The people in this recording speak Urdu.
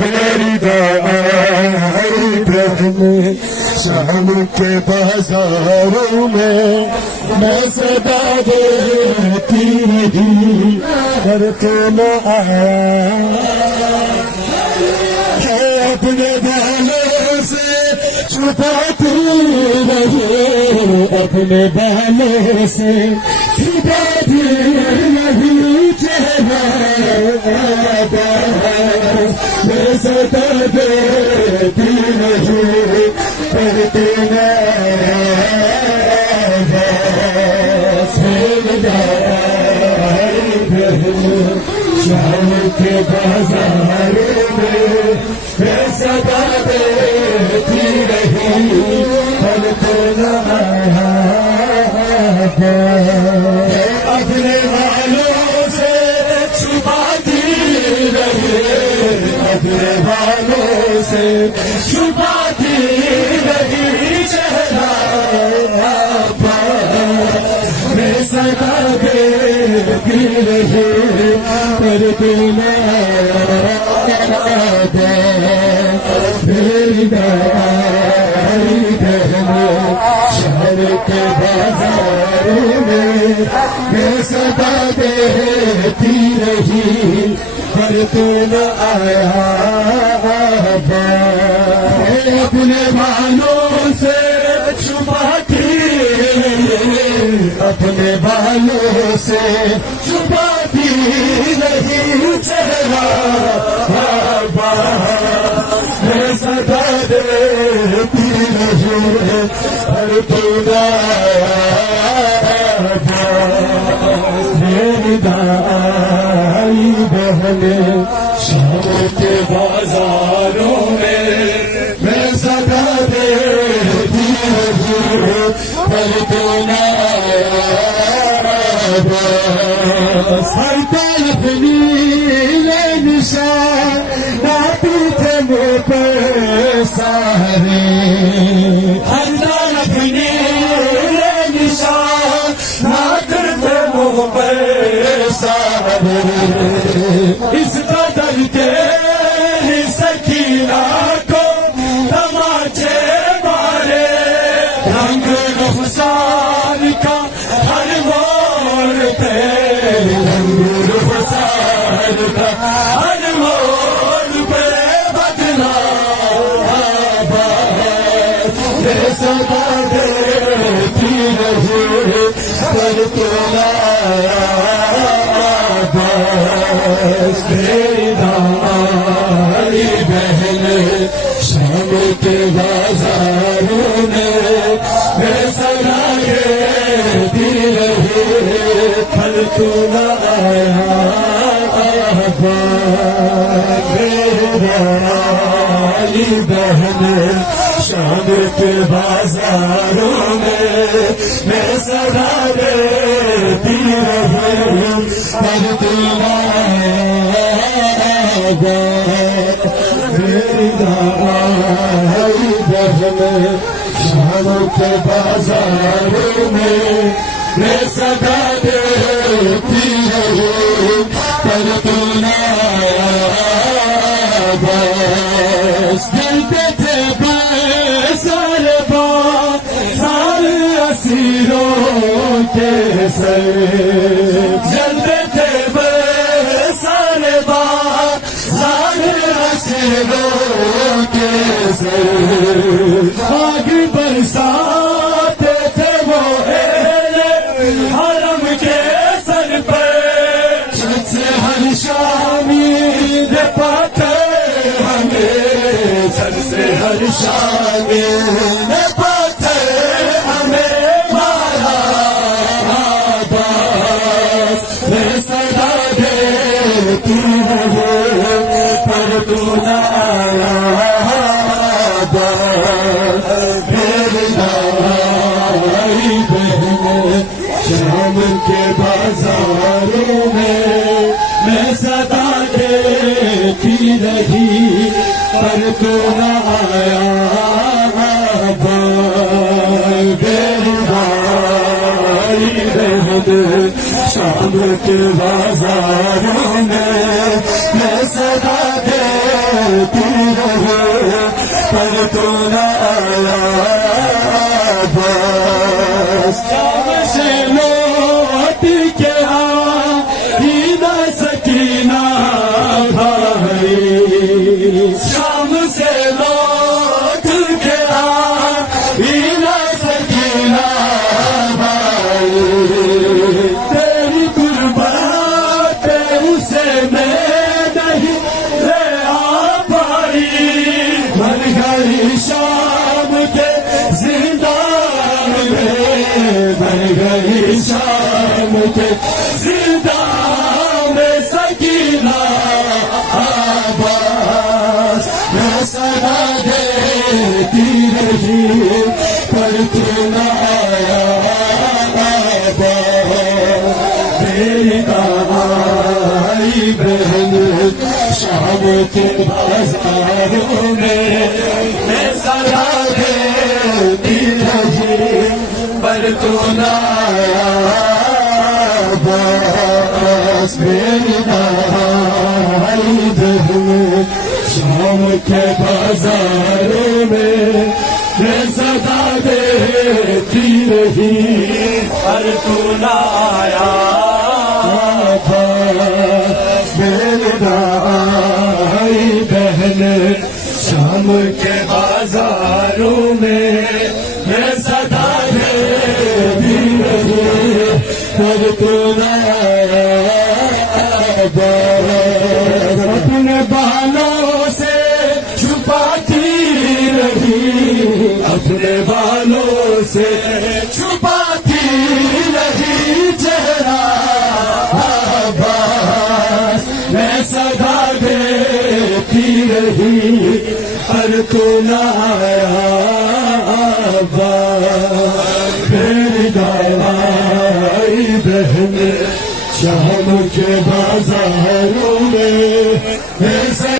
میری بہن شام کے بازاروں میں صدا دیتی رہی پر تو نہ آیا اپنے بالوں سے چھپاتی رہی اپنے بالوں سے چھپاتی رہی چہرہ میں صدا دیتی رہی پر تو نہ شام کے بازاروں میں صدا دیتی رہی پر تو نہ آیا اپنے والوں سے چھپاتی رہی اپنے والوں سے چھپاتی رہی چہرہ میں صدا دیتی رہی پر تو نہ میری بہن شہر کے بازاروں میں صدا دیتی رہی پر تو نہ آیا اپنے بالوں سے چھپاتی اپنے بالوں سے چھپاتی نہیں چہرہ میں صدا دیتی رہی پر تو نہ میری دائی بہن شام کے بازاروں میں صدا دیتی رہی پر تو نہ ہر طرف نیلے نشاناتی تھے منہ پہ سارے ہر طرف نیلے نشانات تھے منہ پہ سارے اس قدر تیری سکینہ کو تماچے مارے رنگ رخسار کا ہر موڑ پہ رنگ رخسار کا ہر موڑ پہ بدلا میں صدا دیتی رہی پر تو نہ میری دائی بہن شام کے بازاروں میں صدا دیتی رہی پر تو نہ آیا میری دائی بہن شام کے بازاروں میں صدا دیتی رہی پر تو نہ میری دائی بہن شام کے بازاروں میں صدا دیتی رہی پر تو نہ جلتے تھے سارے سارے اسیروں کے سر جلتے تھے سارے سارے اسیروں کے سر آگ برساتے تھے وہ حرم کے سر پر چھت سے ہر شامی دے پاتے ہمیں چھت سے ہر شامی دے پاتے ہمیں مارا باس میں صدا دیتی رہی پر تو نہ آیا میری دائی بہن شام کے بازاروں میں صدا دیتی رہی پر تو نہ آیا میری دائی بہن شام کے بازاروں میں میں صدا دیتی رہی پر تو نہ آیا بس شام سے لوٹ کے آئی نہ سکینہ بھائی شام سے لوٹ کے آئی نہ سکینہ بھائی تیری قربت اسے میں نہیں لے آ پائی مر گئی شام کے زندان میں مر گئی شام کے زندان میں سکینہ آباس میں صدا دیتی رہی پر تو نہ آیا آباس میری آئی بہن شام کے بازاروں میں صدا دیتی رہی پر تو نہ آیا بس میری آئی بہن شام کے بازاروں میں صدا دیتی رہی پر تو نہ آیا بس میری آئی بہن شام کے بازاروں میں صدا دیتی رہی پر تو نہ آیا بس اپنے بالوں سے چھپاتی رہی اپنے بالوں سے چھپاتی رہی چہرہ بس میں صدا دیتی رہی پر تو نہ آیا بس میری آئی بہن شام کے بازاروں میں